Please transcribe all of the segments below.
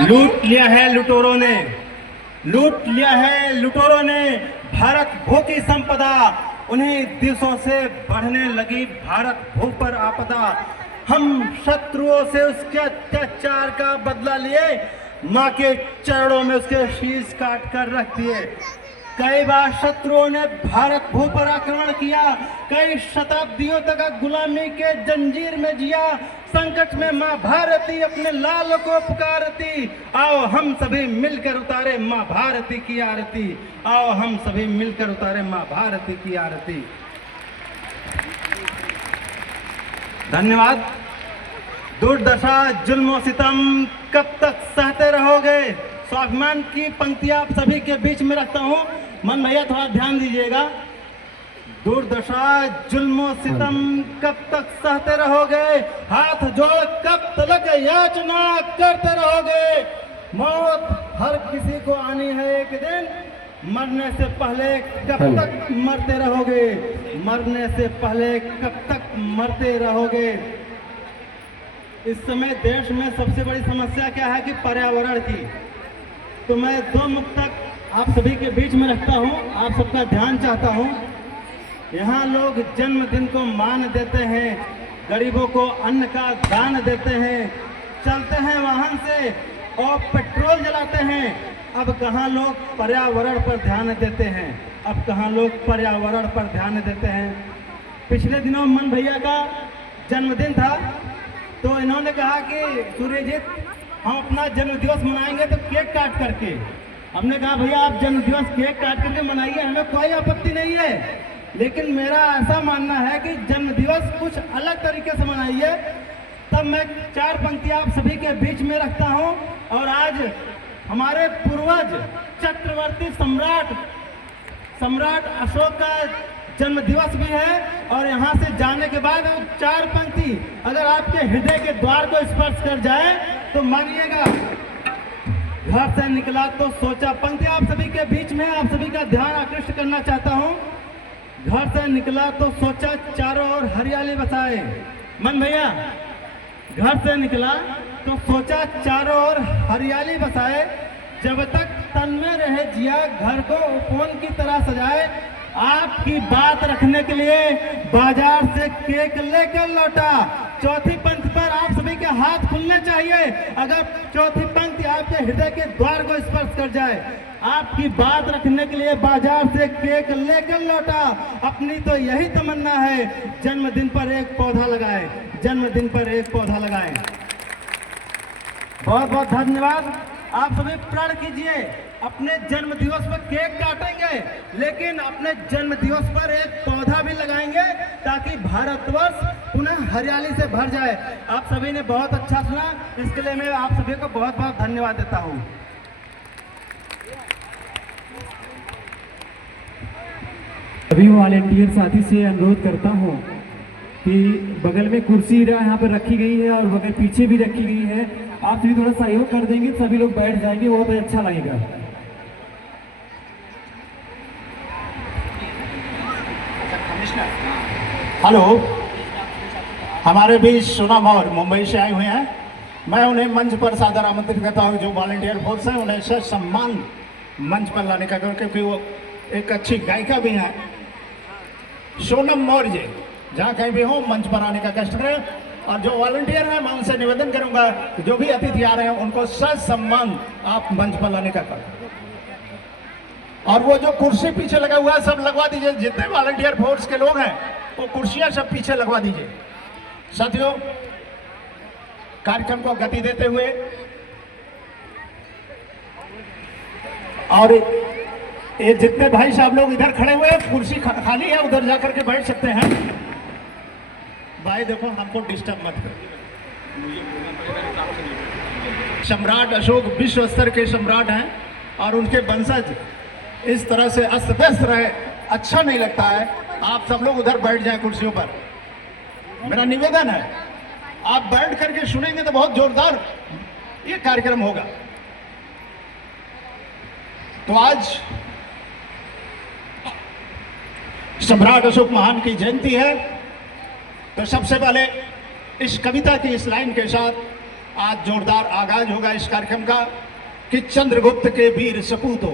लूट लिया है लुटेरों ने, लूट लिया है लुटेरों ने भारत भू की संपदा। उन्हीं दिवसों से बढ़ने लगी भारत भू पर आपदा। हम शत्रुओं से उसके अत्याचार का बदला लिए, माँ के चरणों में उसके शीश काट कर रख दिए। कई बार शत्रुओं ने भारत भू पर आक्रमण किया, कई शताब्दियों तक गुलामी के जंजीर में जिया। संकट में माँ भारती अपने लाल को पुकारती, आओ हम सभी मिलकर उतारे माँ भारती की आरती। आओ हम सभी मिलकर उतारे माँ भारती की आरती। धन्यवाद। दुर्दशा जुल्म सितम कब तक सहते रहोगे? स्वाभिमान की पंक्ति आप सभी के बीच में रखता हूँ, मन भैया थोड़ा ध्यान दीजिएगा। दुर्दशा जुल्म सितम कब तक सहते रहोगे? हाथ जोड़ कब तक याचना करते रहोगे? मौत हर किसी को आनी है एक दिन, मरने से पहले कब तक मरते रहोगे? मरने से पहले कब तक मरते रहोगे? इस समय देश में सबसे बड़ी समस्या क्या है कि पर्यावरण की। तो मैं दो मुक्तक आप सभी के बीच में रखता हूँ, आप सबका ध्यान चाहता हूँ। यहाँ लोग जन्मदिन को मान देते हैं, गरीबों को अन्न का दान देते हैं, चलते हैं वाहन से और पेट्रोल जलाते हैं। अब कहाँ लोग पर्यावरण पर ध्यान देते हैं? अब कहाँ लोग पर्यावरण पर ध्यान देते हैं? पिछले दिनों मन भैया का जन्मदिन था, तो इन्होंने कहा कि सूर्यजीत हम अपना जन्म दिवस मनाएंगे तो केक काट करके। हमने कहा भैया आप जन्म दिवस केक काट करके मनाइए, हमें कोई आपत्ति नहीं है, लेकिन मेरा ऐसा मानना है कि जन्म दिवस कुछ अलग तरीके से मनाइए। तब मैं चार पंक्ति आप सभी के बीच में रखता हूं। और आज हमारे पूर्वज चक्रवर्ती सम्राट अशोक का जन्म दिवस भी है। और यहाँ से जाने के बाद चार पंक्ति अगर आपके हृदय के द्वार को स्पर्श कर जाए तो मानिएगा, घर से निकला तो सोचा। पंक्ति आप सभी के बीच में आप सभी का ध्यान आकृष्ट करना चाहता हूँ। घर से निकला तो सोचा चारों ओर हरियाली बसाए। मन भैया, घर से निकला तो सोचा चारों ओर हरियाली बसाए। जब तक तन में रहे जिया घर को उपवन की तरह सजाए। आपकी बात रखने के लिए बाजार से केक लेकर लौटा। चौथी पंक्ति पर आप सभी के हाथ खुलने चाहिए अगर चौथी पंक्ति आपके हृदय के द्वार को स्पर्श कर जाए। आपकी बात रखने के लिए बाजार से केक लेकर लौटा। अपनी तो यही तमन्ना है, जन्मदिन पर एक पौधा लगाए, जन्मदिन पर एक पौधा लगाए। बहुत बहुत धन्यवाद। आप सभी प्रण कीजिए, अपने जन्म दिवस पर केक काटेंगे, लेकिन अपने जन्म दिवस पर एक पौधा भी लगाएंगे ताकि भारतवर्ष पुनः हरियाली से भर जाए। आप सभी ने बहुत अच्छा सुना, इसके लिए मैं आप सभी को बहुत बहुत धन्यवाद देता हूँ। सभी वॉलेंटियर साथी से अनुरोध करता हूँ कि बगल में कुर्सी यहाँ पर रखी गई है और बगल पीछे भी रखी गई है, आप भी थोड़ा सहयोग कर देंगे, सभी लोग बैठ जाएंगे, वो तो अच्छा लगेगा। हेलो, हमारे बीच सोनम और मुंबई से आए हुए हैं। मैं उन्हें मंच पर सादर आमंत्रित करता हूं। जो वॉलंटियर फोर्स है उन्हें सच सम्मान मंच पर लाने का, क्योंकि वो एक अच्छी गायिका भी हैं। सोनम मौर्य जहाँ कहीं भी हो मंच पर आने का कष्ट करें। और जो वॉलंटियर हैं मैं उनसे निवेदन करूंगा कि जो भी अतिथि आ रहे हैं उनको सच सम्मान आप मंच पर लाने का करें। और वो जो कुर्सी पीछे लगा हुआ है सब लगवा दीजिए। जितने वॉलंटियर फोर्स के लोग हैं वो कुर्सियां सब पीछे लगवा दीजिए। साथियों, कार्यक्रम को गति देते हुए और ये जितने भाई साहब लोग इधर खड़े हुए हैं, कुर्सी खाली है, उधर जाकर के बैठ सकते हैं। भाई देखो, हमको डिस्टर्ब मत करो। सम्राट अशोक विश्व स्तर के सम्राट हैं और उनके वंशज इस तरह से अस्त व्यस्त रहे, अच्छा नहीं लगता है। आप सब लोग उधर बैठ जाएं कुर्सियों पर, मेरा निवेदन है। आप बैठ करके सुनेंगे तो बहुत जोरदार ये कार्यक्रम होगा। तो आज सम्राट अशोक महान की जयंती है, तो सबसे पहले इस कविता की इस लाइन के साथ आज जोरदार आगाज होगा इस कार्यक्रम का कि चंद्रगुप्त के वीर सपूतो,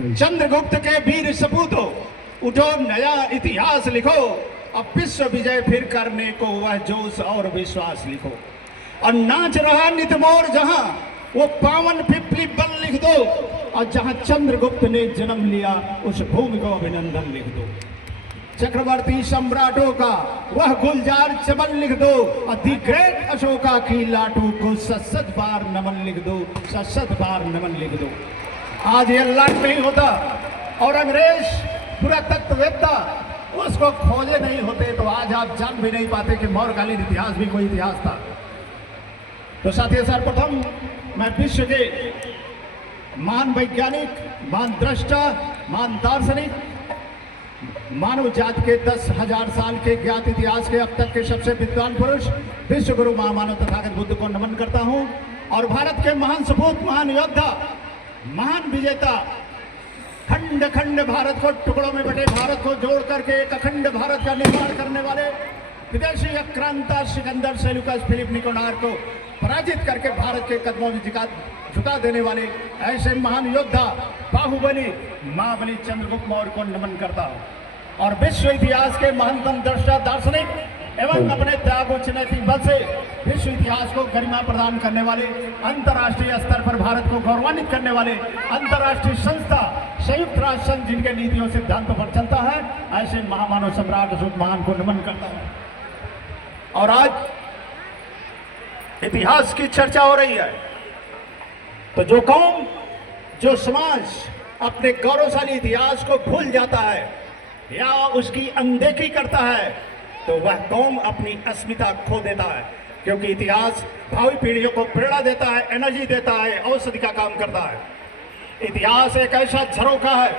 चंद्रगुप्त के वीर सपूतो, उठो नया इतिहास लिखो, अब विश्व विजय फिर करने को वह जोश और विश्वास लिखो। और नाच रहा नित मोर जहां, वो पावन पिपली बल लिख दो, और जहां चंद्रगुप्त ने जन्म लिया उस भूमि को अभिनंदन लिख दो। चक्रवर्ती सम्राटों का वह गुलजार चमन लिख दो, और दी ग्रेट अशोका की लाटू को सत बार नमन लिख दो, सत बार नमन लिख दो। आज ये लाट नहीं होता और अंग्रेज पुरातत्ववेत्ता उसको खोजे नहीं होते तो आज आप जान भी नहीं पाते कि मौर्यकालीन इतिहास भी कोई इतिहास था। तो साथियों, सर्वप्रथम मैं विश्व के महान वैज्ञानिक, महान दृष्टा, महान दार्शनिक, मानव जाति के 10,000 साल के ज्ञात इतिहास के अब तक के सबसे विद्वान पुरुष विश्व गुरु महामानव तथागत बुद्ध को नमन करता हूं। और भारत के महान सपूत, महान योद्धा, महान विजेता, खंड खंड भारत को टुकड़ों में बटे भारत को जोड़ करके एक अखंड भारत का निर्माण करने वाले विदेशी आक्रांता सिकंदर सेल्यूकस फिलिप निकोनार को पराजित करके भारत के कदमों में झुका देने वाले ऐसे महान योद्धा बाहुबली महाबली चंद्रगुप्त मौर्य को नमन करता हूं। और विश्व इतिहास के महानतम दृष्टा, दार्शनिक एवं अपने त्याग और चुनौती बल से विश्व इतिहास को गरिमा प्रदान करने वाले, अंतर्राष्ट्रीय स्तर पर भारत को गौरवान्वित करने वाले अंतर्राष्ट्रीय संस्था संयुक्त राष्ट्र संघ जिनके नीतियों सिद्धांतों पर चलता है, ऐसे महामानव सम्राट अशोक महान को नमन करता है। और आज इतिहास की चर्चा हो रही है, तो जो कौम, जो समाज अपने गौरवशाली इतिहास को भूल जाता है या उसकी अनदेखी करता है, तो वह कौम अपनी अस्मिता खो देता है। क्योंकि इतिहास भावी पीढ़ियों को प्रेरणा देता है, एनर्जी देता है, औषधि का काम करता है। इतिहास एक ऐसा झरोखा है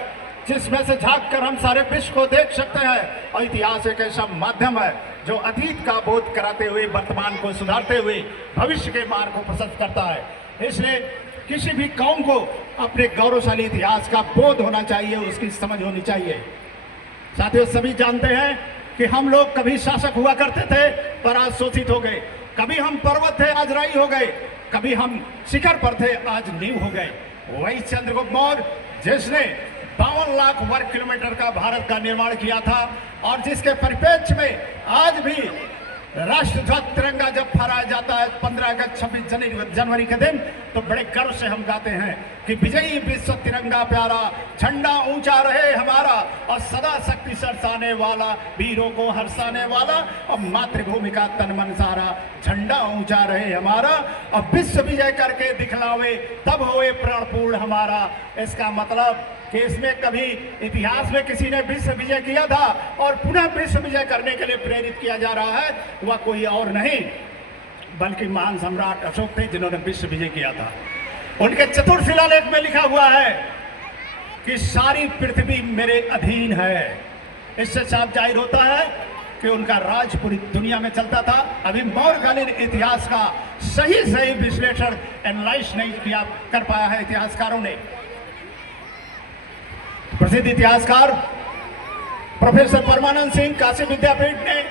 जिसमें से झांककर हम सारे विश्व को देख सकते हैं। और इतिहास एक ऐसा माध्यम है जो अतीत का बोध कराते हुए वर्तमान को सुधारते हुए भविष्य के मार्ग को प्रशस्त करता है। इसलिए किसी भी कौम को अपने गौरवशाली इतिहास का बोध होना चाहिए, उसकी समझ होनी चाहिए। साथियों, सभी जानते हैं कि हम लोग कभी शासक हुआ करते थे पर आज शोषित हो गए, कभी हम पर्वत थे आज राई हो गए, कभी हम शिखर पर थे आज नींव हो गए। वही चंद्रगुप्त मौर्य जिसने 52 लाख वर्ग किलोमीटर का भारत का निर्माण किया था और जिसके परिप्रेक्ष्य में आज भी राष्ट्रध्वज तिरंगा जब फहराया जाता है 15 अगस्त 26 जनवरी के दिन, तो बड़े गर्व से हम गाते हैं कि विजयी विश्व तिरंगा प्यारा, झंडा ऊंचा रहे हमारा, और सदा शक्ति सरसाने वाला, वीरों को हर्षाने वाला, और मातृभूमि का तन मन सारा, झंडा ऊंचा रहे हमारा, और विश्व विजय करके दिखलावे तब होए प्राणपूर्ण हमारा। इसका मतलब कि इसमें कभी इतिहास में किसी ने विश्व विजय किया था और पुनः विश्व विजय करने के लिए प्रेरित किया जा रहा है, वह कोई और नहीं बल्कि महान सम्राट अशोक थे जिन्होंने विश्व विजय किया था। उनके चतुर शिलालेख में लिखा हुआ है कि सारी पृथ्वी मेरे अधीन है। इससे साफ जाहिर होता है कि उनका राज पूरी दुनिया में चलता था। अभी मौर्यकालीन इतिहास का सही विश्लेषण एनालाइज नहीं कर पाया है इतिहासकारों ने। प्रसिद्ध इतिहासकार प्रोफेसर परमानंद सिंह काशी विद्यापीठ ने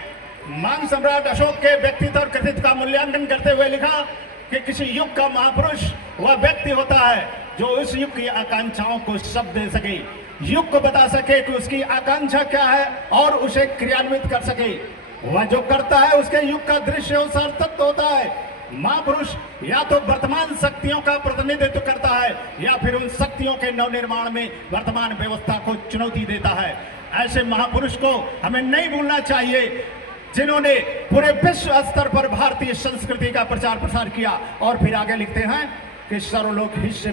महान सम्राट अशोक के व्यक्तित्व और कृतित्व का मूल्यांकन करते हुए लिखा कि किसी युग का महापुरुष वह व्यक्ति होता है जो उस युग की आकांक्षाओं को शब्द दे सके, युग को बता सके कि उसकी आकांक्षा क्या है और उसे क्रियान्वित कर सके। वह जो करता है उसके युग का दृश्य और सार्थक होता है। महापुरुष या तो वर्तमान शक्तियों का प्रतिनिधित्व करता है या फिर उन शक्तियों के नवनिर्माण में वर्तमान व्यवस्था को चुनौती देता है। ऐसे महापुरुष को हमें नहीं भूलना चाहिए जिन्होंने पूरे विश्व स्तर पर भारतीय संस्कृति का प्रचार प्रसार किया। और फिर आगे लिखते हैं कि सर्वलोक हित से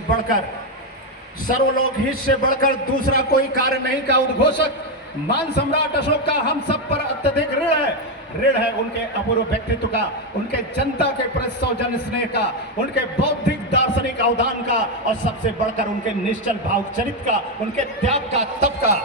बढ़कर दूसरा कोई कार्य नहीं का उद्घोषक महान सम्राट अशोक का हम सब पर अत्यधिक ऋण है उनके अपूर्व व्यक्तित्व का, उनके जनता के प्रति सौजन्य स्नेह का, उनके बौद्धिक दार्शनिक अवदान का, और सबसे बढ़कर उनके निश्चल भावुक चरित्र का, उनके त्याग का, तप का।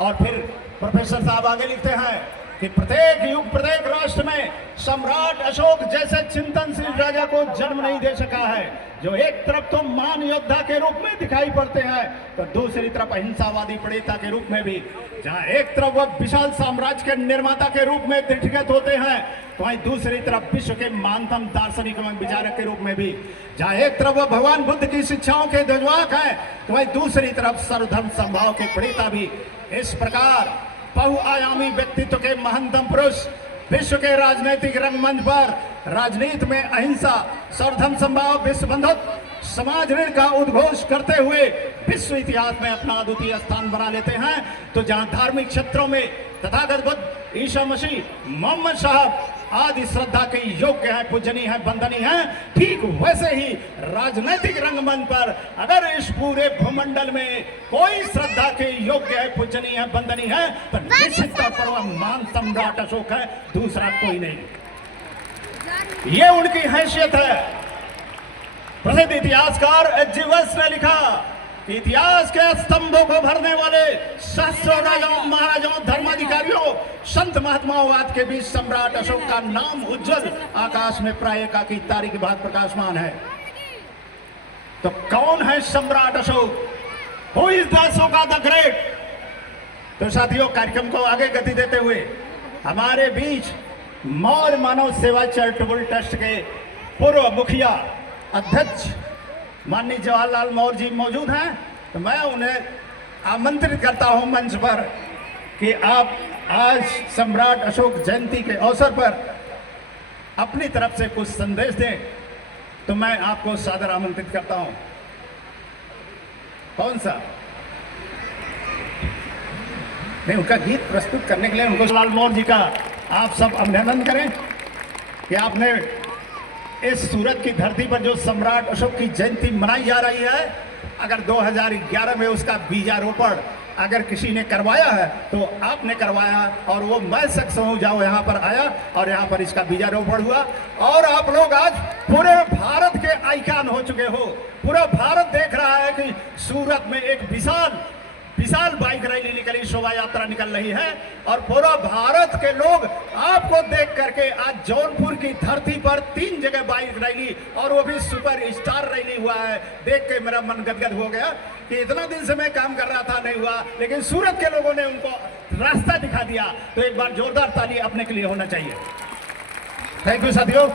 और फिर प्रोफेसर साहब आगे लिखते हैं कि प्रत्येक युग प्रत्येक राष्ट्र में सम्राट अशोक जैसे चिंतनशील राजा को जन्म नहीं दे सका है, जो एक तरफ तो महान योद्धा के रूप में दिखाई पड़ते हैं तो दूसरी तरफ अहिंसावादी प्रणेता के रूप में भी। जहां एक तरफ वह विशाल साम्राज्य के निर्माता के रूप में दृष्टिगत होते हैं तो वहीं दूसरी तरफ विश्व के महानतम दार्शनिक एवं विचारक के रूप में भी। जहां एक तरफ वह भगवान बुद्ध की शिक्षाओं के ध्वजवाहक है तो वहीं दूसरी तरफ सर्वधर्म समभाव के प्रणेता भी। इस प्रकार बहुआयामी व्यक्तित्व के महानतम पुरुष विश्व के राजनीतिक रंगमंच पर राजनीति में अहिंसा, सर्वधर्म समभाव, विश्व बंधुत्व, समाज ऋण का उद्घोष करते हुए विश्व इतिहास में अपना अद्वितीय स्थान बना लेते हैं। तो जहां धार्मिक क्षेत्रों में तथागत बुद्ध, ईसा मसीह, मोहम्मद साहब आदि श्रद्धा के योग्य है, पूजनीय है, वंदनीय है, ठीक वैसे ही राजनीतिक रंगमंच पर अगर इस पूरे भूमंडल में कोई श्रद्धा के योग्य है, पूजनीय है, वंदनीय है तो निश्चित तौर पर वह महान सम्राट अशोक है, दूसरा कोई नहीं। ये उनकी हैसियत है। प्रसिद्ध इतिहासकार एच.जी. वेल्स ने लिखा कि इतिहास के स्तंभों को भरने वाले सहस्रों राजाओं, महाराजाओं, धर्माधिकारियों, संत महात्माओं के बीच सम्राट अशोक का नाम उज्जवल आकाश में प्राय की तारे की भांति प्रकाशमान है। तो कौन है सम्राट Ashok? Who is the Ashoka the great? तो साथियों, कार्यक्रम को आगे गति देते हुए हमारे बीच मौर्य मानव सेवा चैरिटेबल ट्रस्ट के पूर्व मुखिया अध्यक्ष माननीय जवाहरलाल मौर्य जी मौजूद हैं। तो मैं उन्हें आमंत्रित करता हूं मंच पर कि आप आज सम्राट अशोक जयंती के अवसर पर अपनी तरफ से कुछ संदेश दें। तो मैं आपको सादर आमंत्रित करता हूं। कौन सा? नहीं, उनका गीत प्रस्तुत करने के लिए उनको जवाहरलाल मौर्य जी का आप सब अभिनंदन करें कि आपने इस सूरत की धरती पर जो सम्राट अशोक की जयंती मनाई जा रही है, अगर 2011 में उसका बीजारोपण अगर किसी ने करवाया है तो आपने करवाया, और वो मैं शख्स हूं जाओ यहाँ पर आया और यहाँ पर इसका बीजारोपण हुआ। और आप लोग आज पूरे भारत के आइकॉन हो चुके हो। पूरा भारत देख रहा है कि सूरत में एक विशाल बाइक रैली निकली, शोभा यात्रा निकल रही है और पूरा भारत के लोग आपको देख करके आज जौनपुर की धरती पर 3 जगह बाइक रैली और वो भी सुपर स्टार रैली हुआ है। देख के मेरा मन गदगद हो गया कि इतना दिन से मैं काम कर रहा था, नहीं हुआ, लेकिन सूरत के लोगों ने उनको रास्ता दिखा दिया। तो एक बार जोरदार ताली अपने के लिए होना चाहिए। थैंक यू साथियों।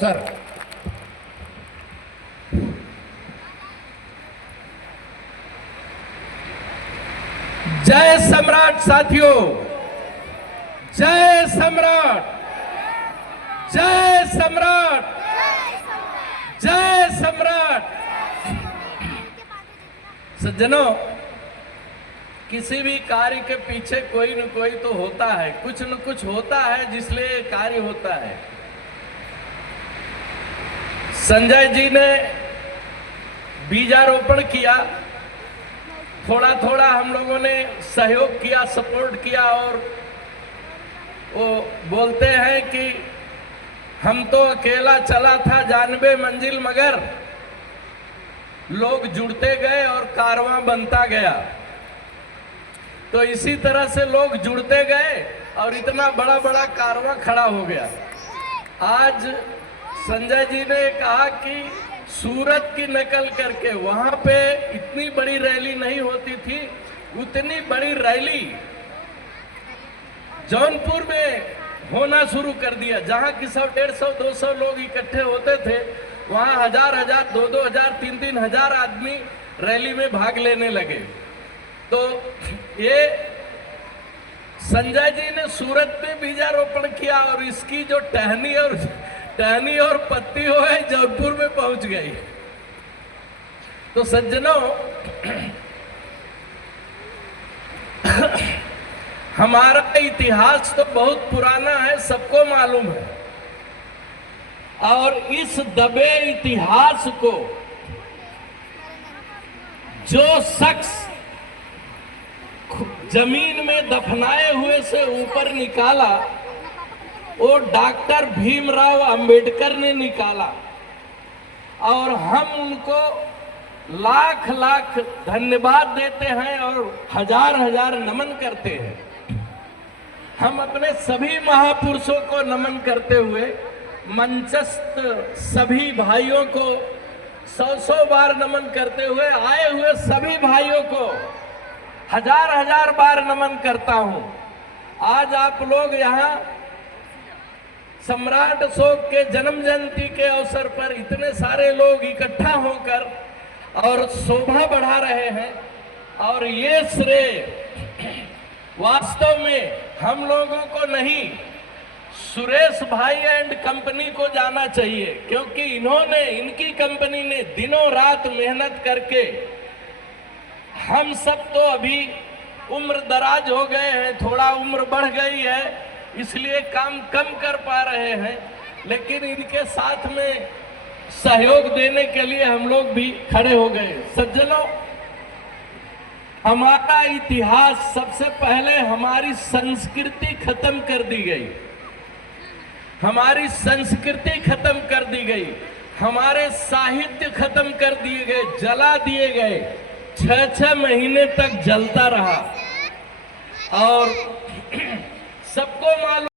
सर, जय सम्राट साथियों, जय सम्राट, जय सम्राट, जय सम्राट। सज्जनों, किसी भी कार्य के पीछे कोई न कोई तो होता है, कुछ न कुछ होता है जिसलिए कार्य होता है। संजय जी ने बीजारोपण किया, थोड़ा थोड़ा हम लोगों ने सहयोग किया, सपोर्ट किया, और वो बोलते हैं कि हम तो अकेला चला था 92 मंजिल, मगर लोग जुड़ते गए और कारवां बनता गया। तो इसी तरह से लोग जुड़ते गए और इतना बड़ा बड़ा कारवां खड़ा हो गया। आज संजय जी ने कहा कि सूरत की नकल करके वहां पे इतनी बड़ी रैली नहीं होती थी, उतनी बड़ी रैली जौनपुर में होना शुरू कर दिया। जहां कि 100, 150, 200 लोग इकट्ठे होते थे, वहां 1000, 2-2 हजार, 3-3 हजार आदमी रैली में भाग लेने लगे। तो ये संजय जी ने सूरत में बीजारोपण किया और इसकी जो टहनी और पत्ती हो है जौनपुर में पहुंच गई। तो सज्जनों, हमारा इतिहास तो बहुत पुराना है, सबको मालूम है, और इस दबे इतिहास को जो शख्स जमीन में दफनाए हुए से ऊपर निकाला, वो डॉक्टर भीमराव अंबेडकर ने निकाला। और हम उनको लाख लाख धन्यवाद देते हैं और हजार हजार नमन करते हैं। हम अपने सभी महापुरुषों को नमन करते हुए मंचस्थ सभी भाइयों को 100 बार नमन करते हुए आए हुए सभी भाइयों को हजार बार नमन करता हूं। आज आप लोग यहाँ सम्राट अशोक के जन्म जयंती के अवसर पर इतने सारे लोग इकट्ठा होकर और शोभा बढ़ा रहे हैं, और ये श्रेय वास्तव में हम लोगों को नहीं, सुरेश भाई एंड कंपनी को जाना चाहिए, क्योंकि इनकी कंपनी ने दिनों रात मेहनत करके, हम सब तो अभी उम्र दराज हो गए हैं, थोड़ा उम्र बढ़ गई है, इसलिए काम कम कर पा रहे हैं, लेकिन इनके साथ में सहयोग देने के लिए हम लोग भी खड़े हो गए। सज्जनों, हमारा इतिहास, सबसे पहले हमारी संस्कृति खत्म कर दी गई, हमारी संस्कृति खत्म कर दी गई, हमारे साहित्य खत्म कर दिए गए, जला दिए गए, 6 महीने तक जलता रहा। और सबको मालूम